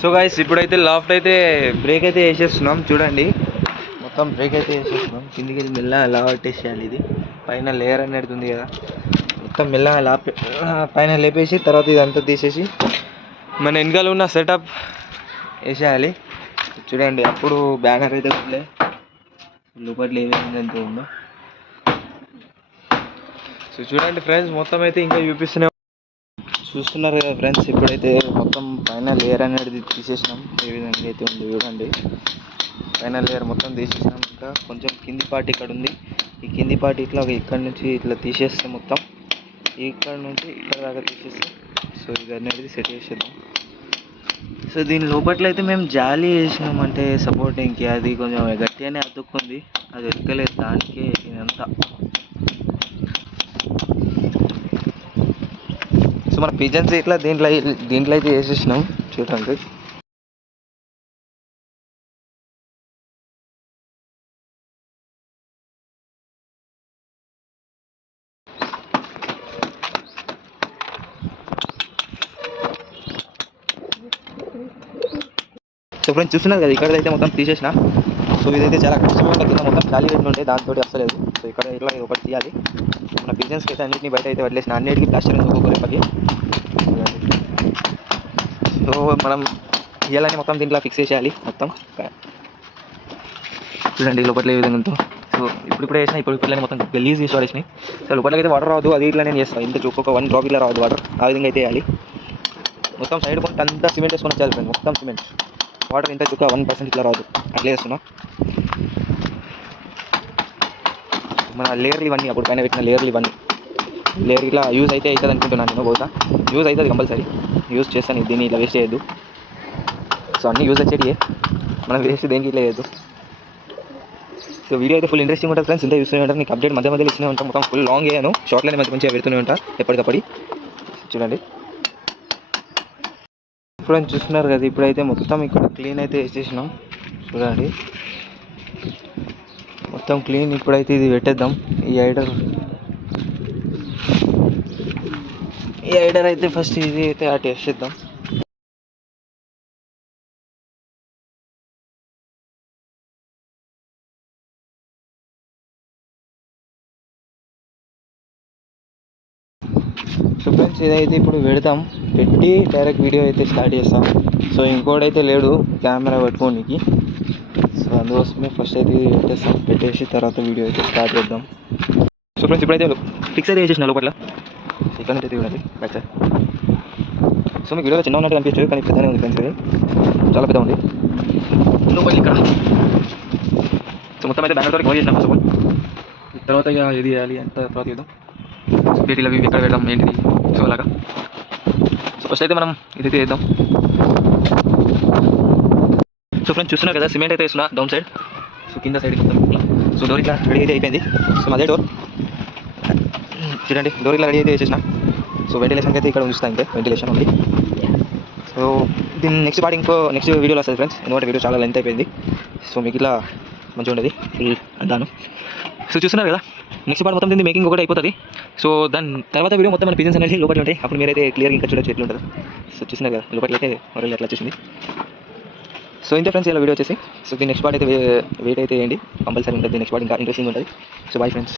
So guys ఇప్పుడైతే laughed అయితే break అయితే వేసేస్తున్నాం. చూడండి మొత్తం బ్రేక్ అయితే వేసేస్తున్నాం. కిందికి వెళ్ళి మెల్లగా ఎలా పట్టేసేయాలి. ఇది పైన లేయర్ అనేది ఉంది కదా, మొత్తం మెల్లగా పైన లేపేసి తర్వాత ఇదంతా తీసేసి మన వెనకాల ఉన్న సెటప్ వేసేయాలి. చూడండి అప్పుడు బ్యానర్ అయితే ఉండే లోపల ఏ విధంగా ఉందో. సో చూడండి ఫ్రెండ్స్, మొత్తం అయితే ఇంకా చూస్తున్నారు కదా ఫ్రెండ్స్. ఇప్పుడైతే మొత్తం పైన లేయర్ అనేది తీసేసినాం. ఏ విధంగా అయితే ఉంది చూడండి, పైన లేయర్ మొత్తం తీసేసినాం. ఇంకా కొంచెం కింది పార్ట్ ఇక్కడ ఉంది. ఈ కింది పార్ట్ ఇట్లా ఇక్కడ నుంచి ఇట్లా తీసేస్తే మొత్తం ఇక్కడ నుంచి ఇక్కడ దాకా తీసేస్తే సో ఇది అనేది సెట్ చేసేద్దాం. సో దీని లోపల అయితే మేము జాలీ వేసినాం, అంటే సపోర్టింగ్కి. అది కొంచెం గట్టిగానే అతుక్కుంది, అది ఎక్కలేదు. దానికే ఇదంతా. సో మన పిజన్స్ ఇట్లా దీంట్లో అయితే వేసేసినాం. చూడండి సో ఫ్రెండ్స్, చూస్తున్నారు కదా ఇక్కడైతే మొత్తం తీసేసిన. సో ఇదైతే చాలా కష్టంగా ఉంటుంది. మొత్తం ఖాళీ రేట్లు ఉంటే దాంతో వస్తలేదు. సో ఇక్కడ ఇట్లా ఒకటి తీయాలి. మన బిజినెస్కి అయితే అన్నింటినీ బయట అయితే వదిలేసిన, అన్నిటికీ ప్లాస్టర్ ఒక్కొక్కరికి. సో మనం ఇవ్వాలని మొత్తం దీంట్లో ఫిక్స్ చేసేయాలి మొత్తం. చూడండి లోపల ఏ విధంగా ఉందో. సో ఇప్పుడు వేసినా ఇప్పుడు మొత్తం గలీజ్ చేసి వాడేసినాయి. సో లోపలికి అయితే వాటర్ రాదు, అది ఇట్లా నేను చేస్తాను. ఇంత ఒక్కొక్క 1 డ్రాప్ ఇట్లా రాదు వాటర్. ఆ విధంగా అయితే వేయాలి. మొత్తం సైడ్ కొంత అంతా సిమెంట్ వేసుకొని వచ్చేయాలి ఫ్రెండ్. మొత్తం సిమెంట్, వాటర్ ఇంత చుక్క 1% ఇట్లా రాదు. అట్లా వేస్తున్నాం. మన లేయర్లు ఇవన్నీ అప్పుడు పైన పెట్టిన లేయర్లు ఇవన్నీ లేయర్ ఇట్లా యూజ్ అయితే అవుతుంది అనుకుంటున్నాను నేను. బహుశా యూజ్ అవుతుంది, కంపల్సరీ యూజ్ చేస్తాను. దీన్ని ఇట్లా వేస్ట్ చేయొద్దు. సో అన్నీ యూజ్ వచ్చేటియే, మనం వేస్ట్ దేనికి ఇట్లా చేయొద్దు. సో వీడియో అయితే ఫుల్ ఇంట్రెస్టింగ్ ఉంటుంది ఫ్రెండ్స్. ఇంత చూస్తూనే ఉంటాను. నీకు అప్డేట్ మధ్య మధ్యలో ఇస్తూనే ఉంటాను. మొత్తం ఫుల్ లాంగ్ అయ్యాను, షార్ట్లోనే మంచిగా పెడుతూనే ఉంటాను ఎప్పటికప్పుడు. చూడండి ఫ్రెండ్స్, చూస్తున్నారు కదా ఇప్పుడైతే మొత్తం ఇక్కడ క్లీన్ అయితే వేసేసినాం. చూడండి మొత్తం క్లీన్. ఇప్పుడైతే ఇది పెట్టేద్దాం. ఈ ఐడర్ అయితే ఫస్ట్ ఇది అయితే అటు వేసేద్దాం. సో ఫ్రెండ్స్, ఇదైతే ఇప్పుడు పెడతాం. పెట్టి డైరెక్ట్ వీడియో అయితే స్టార్ట్ చేస్తాం. సో ఇంకోటైతే లేడు కెమెరా పెట్టుకోనికి. సో అందుకోసమే ఫస్ట్ అయితే పెట్టేస్తాం. పెట్టేసి తర్వాత వీడియో అయితే స్టార్ట్ చేద్దాం. సో ఫ్రెండ్స్, ఇప్పుడైతే ఫిక్స్ అయితే చేసేసిన లోపల. ఇక్కడ నుంచి అయితే చూడండి బ్యాక్ సైడ్. సో మీకు వీడియోలో చిన్న ఉన్నట్టు కనిపించదు, కానీ పెద్దనే ఉంది ఫ్రెండ్స్. ఇది చాలా పెద్ద ఉంది లోపల ఇక్కడ. సో మొత్తం అయితే బ్యానర్ తోటి కవర్ చేసినాం. ఫస్ట్ ఆఫ్ ఆల్ తర్వాత ఇక ఏది చేయాలి అంత తర్వాత చేద్దాం. సో పేటీలు అవి ఎక్కడ పెడదాం ఏంటిది, సో అలాగా. సో ఫస్ట్ అయితే మనం ఇదైతే వేద్దాం. సో ఫ్రెండ్స్, చూస్తున్నారు కదా సిమెంట్ అయితే వేస్తున్నా డౌన్ సైడ్. సో కింద సైడ్ మొత్తం ఇట్లా. సో డోర్ ఇట్లా రెడీ అయితే అయిపోయింది. సో అదే డోర్ చూడండి, డోర్ ఇట్లా రెడీ అయితే వేసేసిన. సో వెంటిలేషన్కి అయితే ఇక్కడ ఉంచుతాను, ఇంతే వెంటిలేషన్ ఉంది. సో దీని నెక్స్ట్ పార్ట్ నెక్స్ట్ వీడియోలో వస్తుంది ఫ్రెండ్స్. ఎందుకంటే వీడియో చాలా లెంత్ అయిపోయింది. సో మీకు ఇట్లా మంచిగా ఉండేది ఫుల్ అందాను. సో చూస్తున్నారు కదా నెక్స్ట్ పార్ట్ మొత్తం దీన్ని మేకింగ్ ఒకటి అయిపోతుంది. సో దాని తర్వాత వీడియో మొత్తం మన బిజినెస్ అనేది లోపల ఉంటాయి. అప్పుడు మీరైతే క్లియర్గా ఇంకా చూడొచ్చు ఎట్లా ఉంటుంది. సో చూస్తున్నారు కదా లోపల అయితే మరొకటి ఎట్లా వచ్చేసింది. సో ఇంతే ఫ్రెండ్స్ ఇలా వీడియో వచ్చేసి. సో దీని నెక్స్ట్ పార్ట్ అయితే వెయిట్ అయితే వేయండి, కంపల్సరీ ఉంటుంది. నెక్స్ట్ పార్ట్ ఇంకా ఇంట్రెస్టింగ్ ఉంటుంది. So bye friends.